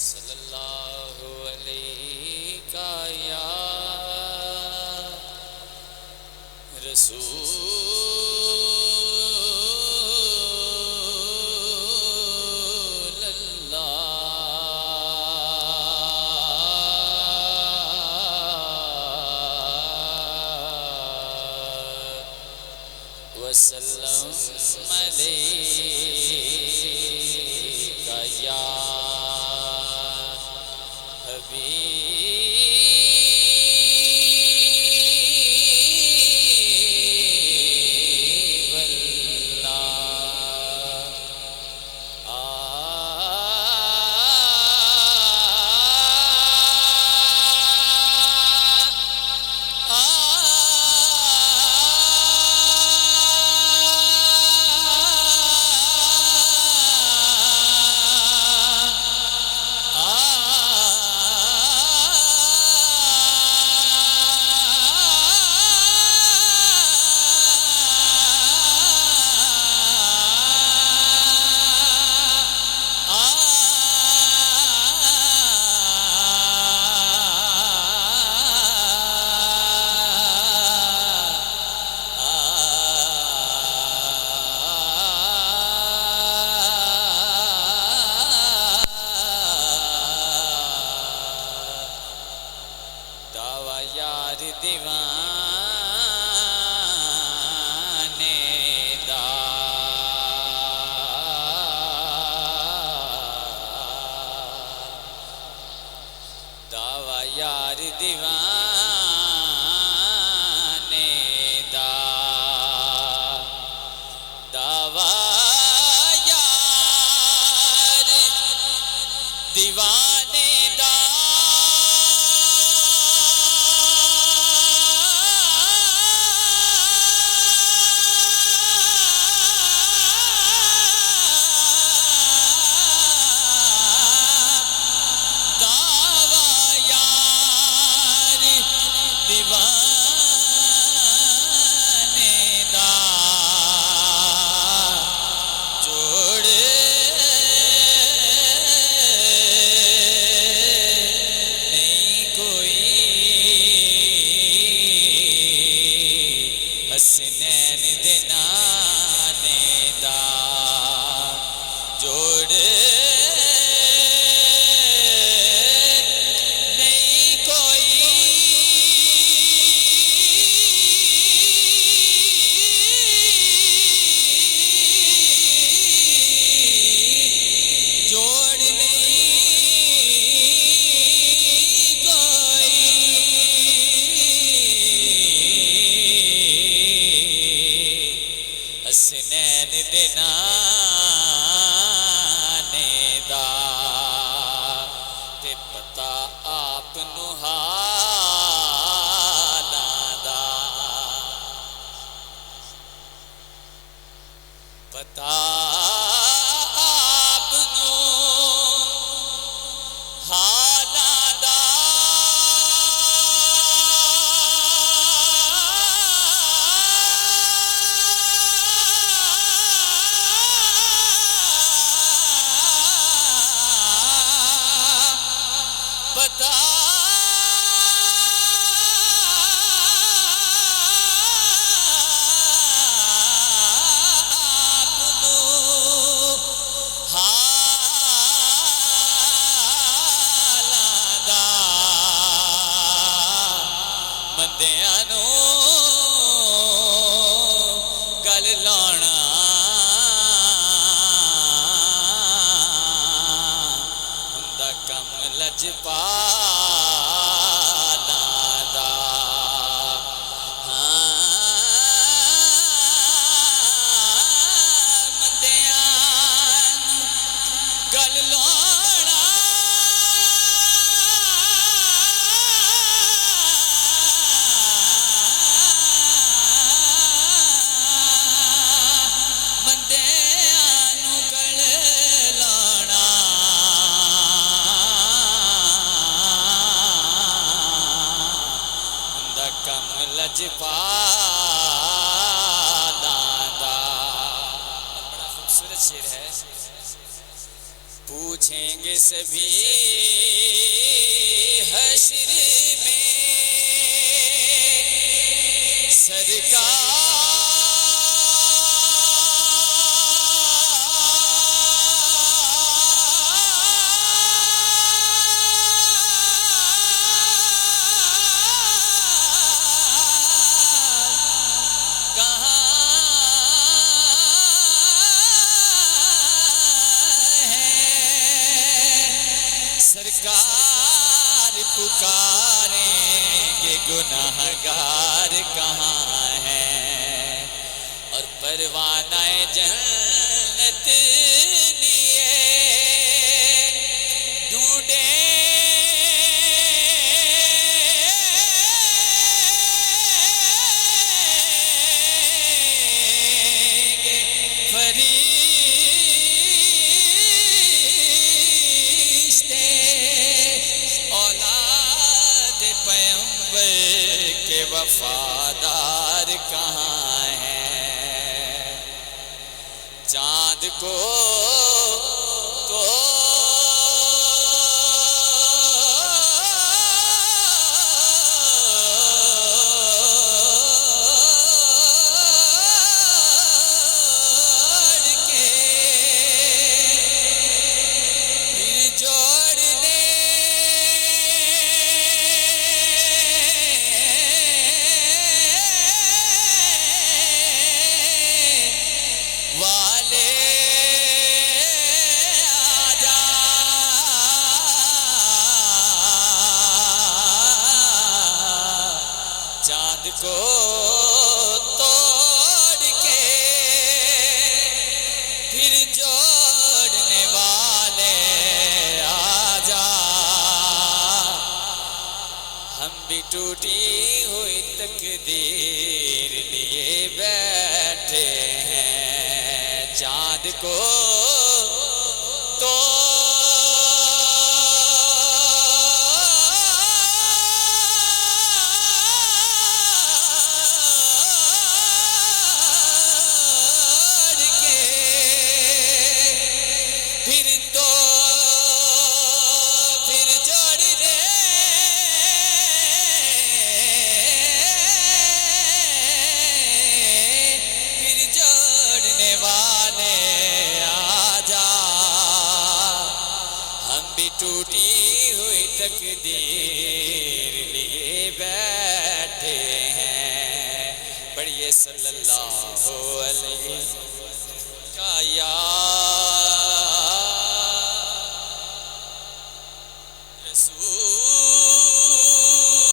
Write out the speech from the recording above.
صلی اللہ علیہ یا رسول اللہ وسلم علیک یا حبیب دعویٰ یار دیوانے دا دعویٰ یار دیوانے دا دعویٰ یار دیوانے دا حسنین دے نانے دا جوڑ نہیں کوئی جوڑ نہیں کوئی حسنین دے نانے دا تے پتا آپ نو حالاں دا پتا آپ نو حالاں دا پتا آپ نو حالاں دا بندیاں نو گل لاؤنا ہوندا کم لجپالاں دا بندیاں نو گل لاؤنا بندیاں نو گل لاؤنا ہوندا کم لجپالاں دا بڑا خوبصورت شعر ہے. پوچھیں گے سبھی حشر میں سرکار پکاریں گے گناہگار کہاں ہے، اور پروانہ جنت لیے ڈھونڈیں گے فرشتے، اولاد پیغمبر کے وفادار کہاں ہیں، چاند کو چاند کو توڑ کے پھر جوڑنے والے آجا، ہم بھی ٹوٹی ہوئی تقدیر لیے بیٹھے ہیں، چاند کو ٹوٹی ہوئی تقدیر لیے بیٹھے ہیں، پڑھیے صلی اللہ علیہ کا یا رسول